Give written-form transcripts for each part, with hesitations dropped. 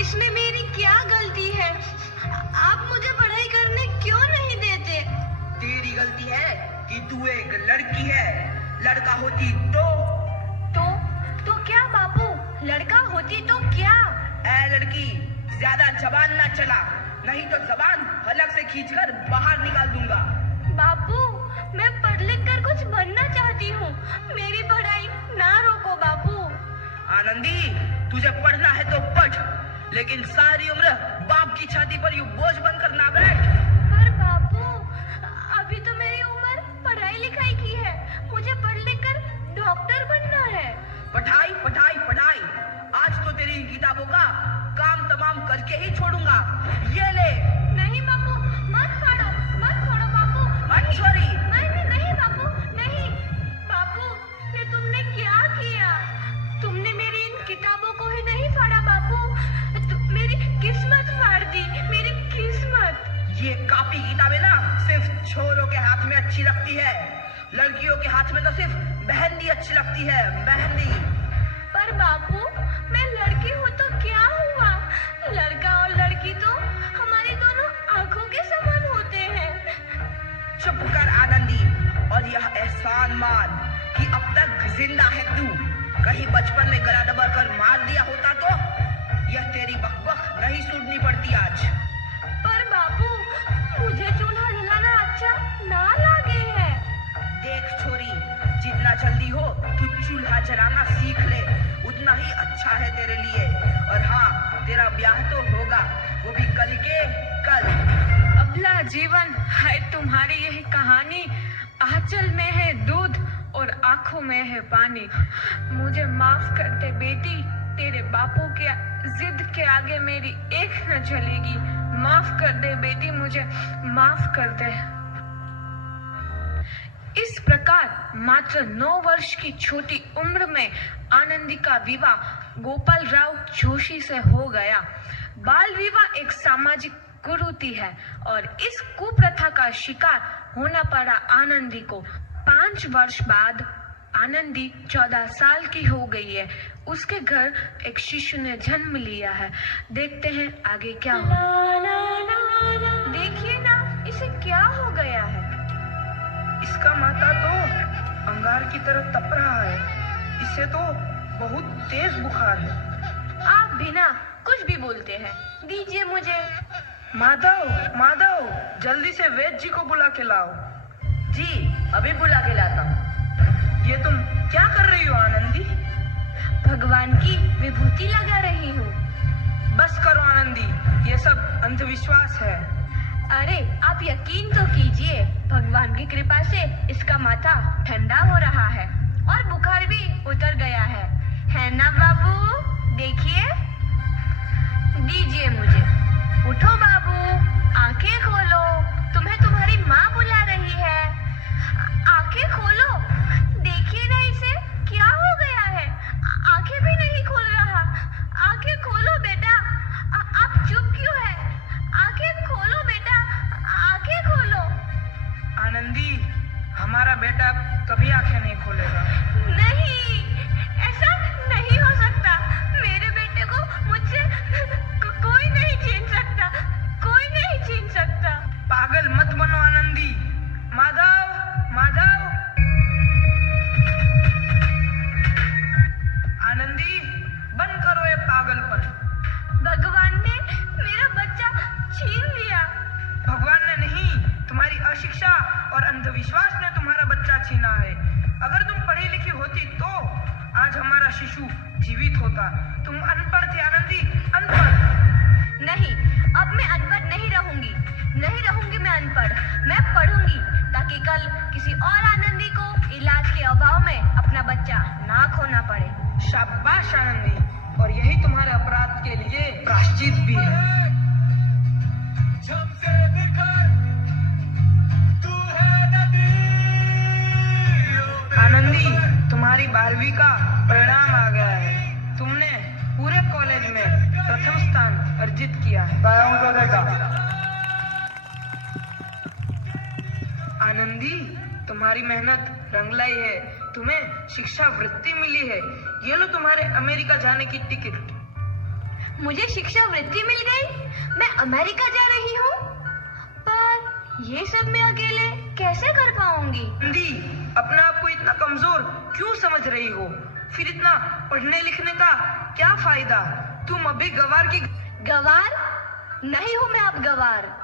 इसमें मेरी क्या गलती है? आप मुझे पढ़ाई करने क्यों नहीं देते? तेरी गलती है कि तू एक लड़की है। लड़का होती तो क्या बापू? लड़का होती तो क्या? ऐ लड़की, ज्यादा जबान ना चला, नहीं तो जबान हलक से खींचकर बाहर निकाल दूंगा। बापू, मैं पढ़ लिख कर कुछ बनना चाहती हूँ। मेरी पढ़ाई ना रोको बापू। आनंदी, तुझे पढ़ना है तो पढ़, लेकिन सारी उम्र बाप की छाती पर यूं बोझ बनकर ना बैठ। पर बापू, अभी तो मेरी उम्र पढ़ाई लिखाई की है। मुझे पढ़ लिख कर डॉक्टर बनना है। पढ़ाई पढ़ाई पढ़ाई, आज तो तेरी इन किताबों का काम तमाम करके ही छोड़ूंगा। ये ले। नहीं बापू, मत फाड़ो बापू। छोरी। नहीं बापू, नहीं। बापू, ये तुमने क्या किया? तुमने मेरी इन किताबों को ही नहीं फाड़ा बापू, मेरी किस्मत फाड़ दी, मेरी किस्मत। ये कापी किताबें ना सिर्फ छोरों के हाथ में अच्छी लगती है, लड़कियों के हाथ में तो सिर्फ मेहंदी अच्छी लगती है, मेहंदी। पर बापू, मैं लड़की हूँ तो क्या हुआ? लड़का और लड़की तो हमारी दोनों आंखों के समान होते हैं। चुप कर आनंदी, और यह एहसान मान कि अब तक जिंदा है तू। कहीं बचपन में गला दबाकर मार दिया होता तो यह तेरी बकबक नहीं सुननी पड़ती आज। पर बापू, मुझे चूल्हा जलाना अच्छा ना लगे है। देख छोरी, जितना जल्दी हो तू चूल्हा जलाना सीख ले, उतना ही अच्छा है तेरे लिए। और हाँ, तेरा ब्याह तो होगा, वो भी कल के कल। अबला जीवन है तुम्हारी यही कहानी। आंचल में है दूध और आंखों में है पानी। मुझे माफ कर दे बेटी, तेरे बापू के जिद के आगे मेरी एक न चलेगी। माफ कर दे बेटी, मुझे माफ कर दे। इस प्रकार मात्र 9 वर्ष की छोटी उम्र में आनंदी का विवाह गोपाल राव जोशी से हो गया। बाल विवाह एक सामाजिक कुरीति है और इस कुप्रथा का शिकार होना पड़ा आनंदी को। 5 वर्ष बाद आनंदी 14 साल की हो गई है। उसके घर एक शिशु ने जन्म लिया है। देखते हैं आगे क्या होगा। देखिए ना, इसे क्या हो गया है? इसका माथा तो अंगार की तरह तप रहा है। इसे तो बहुत तेज बुखार है। आप बिना कुछ भी बोलते हैं, दीजिए मुझे। माधव, जल्दी से वैद्य जी को बुला के लाओ। जी, अभी बुला के लाता हूँ। ये तुम क्या कर रही हो आनंदी? भगवान की विभूति लगा रही हूँ। बस करो आनंदी, ये सब अंधविश्वास है। अरे आप यकीन तो कीजिए, भगवान की कृपा से इसका माथा ठंडा हो रहा है और बुखार भी उतर गया है ना बाबू? देखिए, दीजिए मुझे। उठो बाबू, आंखें खोलो, तुम्हें तुम्हारी माँ बुला रही है। आंखें खोलो, देखिए ना इसे क्या हो गया है। आंखें भी नहीं खोल रहा। आंखें खोलो बेटा। आप चुप क्यों है? आंखें खोलो बेटा, आंखें खोलो। आनंदी, हमारा बेटा कभी आंखें नहीं खोलेगा। नहीं, ऐसा नहीं हो सकता। मेरे बेटे को मुझसे कोई नहीं छीन सकता, कोई नहीं छीन सकता। पागल मत बनो आनंदी। माधव, आनंदी, बंद करो ये पागलपन। भगवान ने मेरा बच्चा छीन लिया। भगवान ने नहीं, तुम्हारी अशिक्षा और अंधविश्वास ने तुम्हारा बच्चा छीना है। अगर तुम पढ़ी लिखी होती तो आज हमारा शिशु जीवित होता। तुम अनपढ़ थी आनंदी, अनपढ़। नहीं, अब मैं अनपढ़ नहीं रहूंगी मैं अनपढ़। मैं पढ़ूंगी ताकि कल किसी और आनंदी को इलाज के अभाव में अपना बच्चा ना खोना पड़े। शाबाश आनंदी, और यही तुम्हारे अपराध के लिए प्रायश्चित भी है। आनंदी, तुम्हारी 12वीं का परिणाम आ गया है। तुमने पूरे कॉलेज में प्रथम स्थान अर्जित किया है। आनंदी, तुम्हारी मेहनत रंग लाई है। तुम्हें शिक्षा वृत्ति मिली है। ये लो तुम्हारे अमेरिका जाने की टिकट। मुझे शिक्षा वृत्ति मिल गई, मैं अमेरिका जा रही हूँ। पर ये सब मैं अकेले कैसे कर पाऊंगी? आनंदी, अपने आप को इतना कमजोर क्यों समझ रही हो? फिर इतना पढ़ने लिखने का क्या फायदा? तुम अभी गवार की गवार नहीं हूँ मैं अब गवार।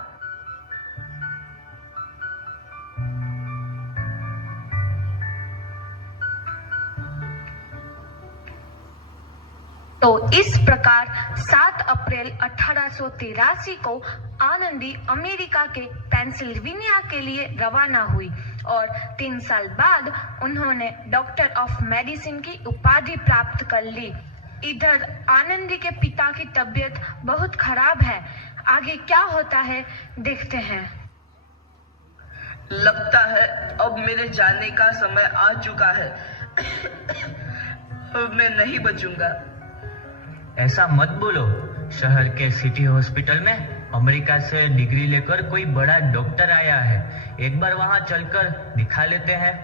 तो इस प्रकार 7 अप्रैल 1883 को आनंदी अमेरिका के पेंसिल्वेनिया के लिए रवाना हुई और 3 साल बाद उन्होंने डॉक्टर ऑफ मेडिसिन की उपाधि प्राप्त कर ली। इधर आनंदी के पिता की तबीयत बहुत खराब है। आगे क्या होता है देखते हैं। लगता है अब मेरे जाने का समय आ चुका है। अब मैं नहीं बचूंगा। ऐसा मत बोलो। शहर के सिटी हॉस्पिटल में अमेरिका से डिग्री लेकर कोई बड़ा डॉक्टर आया है। एक बार वहां चलकर दिखा लेते हैं।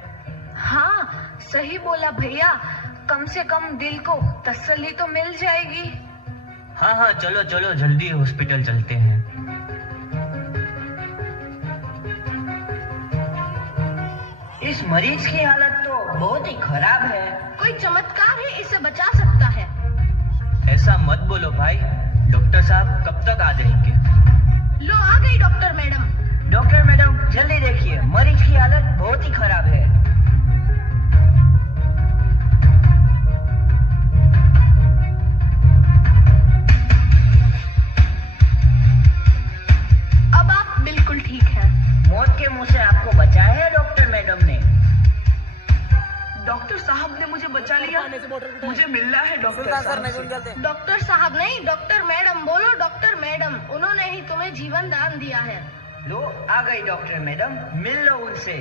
हाँ, सही बोला भैया। कम से कम दिल को तसल्ली तो मिल जाएगी। हाँ हाँ, चलो चलो जल्दी हॉस्पिटल चलते हैं। इस मरीज की हालत तो बहुत ही खराब है। कोई चमत्कार है इसे बचा सकता है। ऐसा मत बोलो भाई। डॉक्टर साहब कब तक आ जाएंगे? लो आ गई डॉक्टर मैडम। डॉक्टर मैडम जल्दी देखिए, मरीज की हालत बहुत ही खराब है। अब आप बिल्कुल ठीक हैं। मौत के मुंह से आपको बचाया है डॉक्टर मैडम ने। डॉक्टर साहब ने मुझे बचा लिया। मुझे मिलना है डॉक्टर साहब से। डॉक्टर साहब नहीं, डॉक्टर मैडम बोलो। डॉक्टर मैडम, उन्होंने ही तुम्हें जीवन दान दिया है। लो आ गई डॉक्टर मैडम, मिल लो उनसे।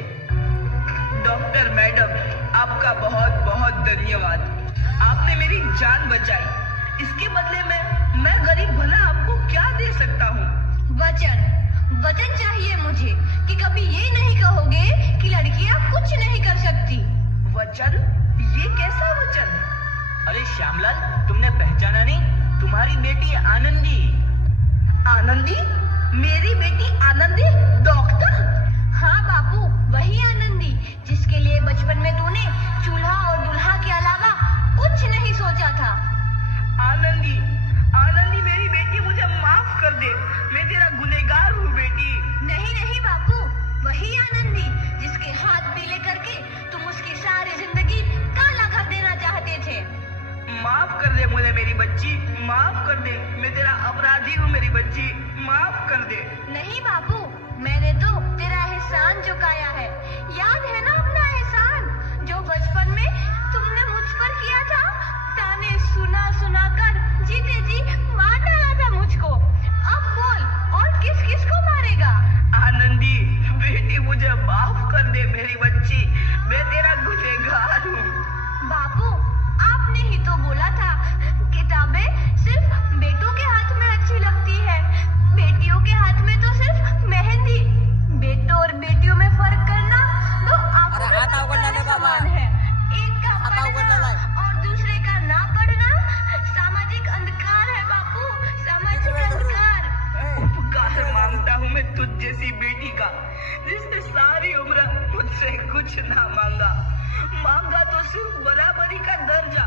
डॉक्टर मैडम, आपका बहुत बहुत धन्यवाद। आपने मेरी जान बचाई। इसके बदले में मैं गरीब भला आपको क्या दे सकता हूँ? वचन चाहिए मुझे कि कभी ये नहीं कहोगे कि लड़कियां कुछ नहीं कर सकती। वचन? ये कैसा वचन? अरे श्यामलाल, तुमने पहचाना नहीं? तुम्हारी बेटी आनंदी। आनंदी? मेरी बेटी आनंदी डॉक्टर? हाँ बापू, वही आनंदी जिसके लिए बचपन में तूने चूल्हा और दूल्हा के अलावा कुछ नहीं सोचा था। आनंदी, आनंदी मेरी बेटी, मुझे माफ कर दे। मैं तेरा गुनहगार हूँ बेटी। नहीं नहीं बापू, वही आनंदी जिसके हाथ पीले करके तुम उसकी सारी जिंदगी काला कर देना चाहते थे। माफ कर दे मुझे मेरी बच्ची, माफ कर दे। मैं तेरा अपराधी हूँ मेरी बच्ची, माफ कर दे। नहीं बापू, मैंने तो तेरा एहसान चुकाया है। याद है ना अपना एहसान जो बचपन में तुमने मुझ पर किया था? ताने सुना सुना कर जीते जी मार डाला था मुझको। अब बोल, और किस किस को मारेगा? आनंदी बेटी, मुझे माफ कर दे मेरी बच्ची। मैं तेरा गुनहगार हूँ। बापू, आपने ही तो बोला था किताबें सिर्फ बेटों के हाथ में अच्छी लगती है, बेटियों के हाथ में तो सिर्फ मेहंदी। बेटों और बेटियों में फर्क करना तो आंखों में पड़ने समान है। एक का पढ़ना और दूसरे का ना पढ़ना सामाजिक अंधकार है बापू, सामाजिक अंधकार। उपकार मांगता हूँ मैं तुझ जैसी बेटी का, जिसने सारी उम्र मुझसे कुछ ना मांगा तो सिर्फ बराबरी का दर्जा।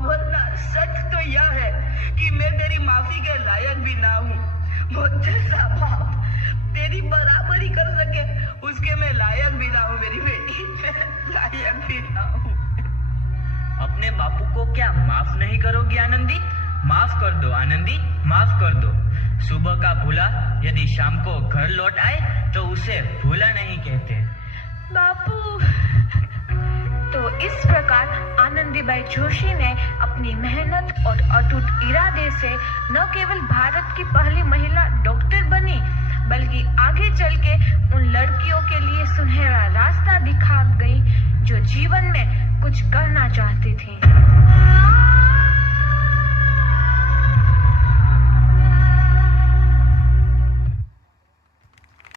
वरना सच तो यह है कि मैं तेरी माफी के लायक भी ना हूँ। मुझ जैसा बाप तेरी बराबरी कर सके उसके मैं लायक भी ना हूँ मेरी बेटी, लायक भी ना हूँ। अपने बापू को क्या माफ नहीं करोगी आनंदी? माफ कर दो आनंदी, माफ कर दो। सुबह का भूला यदि शाम को घर लौट आए तो उसे भूला नहीं कहते। बापू। तो इस प्रकार आनंदीबाई जोशी ने अपनी मेहनत और अटूट इरादे से न केवल भारत की पहली महिला डॉक्टर बनी, बल्कि आगे चल के उन लड़कियों के लिए सुनहरा रास्ता दिखा गई जो जीवन में कुछ करना चाहती।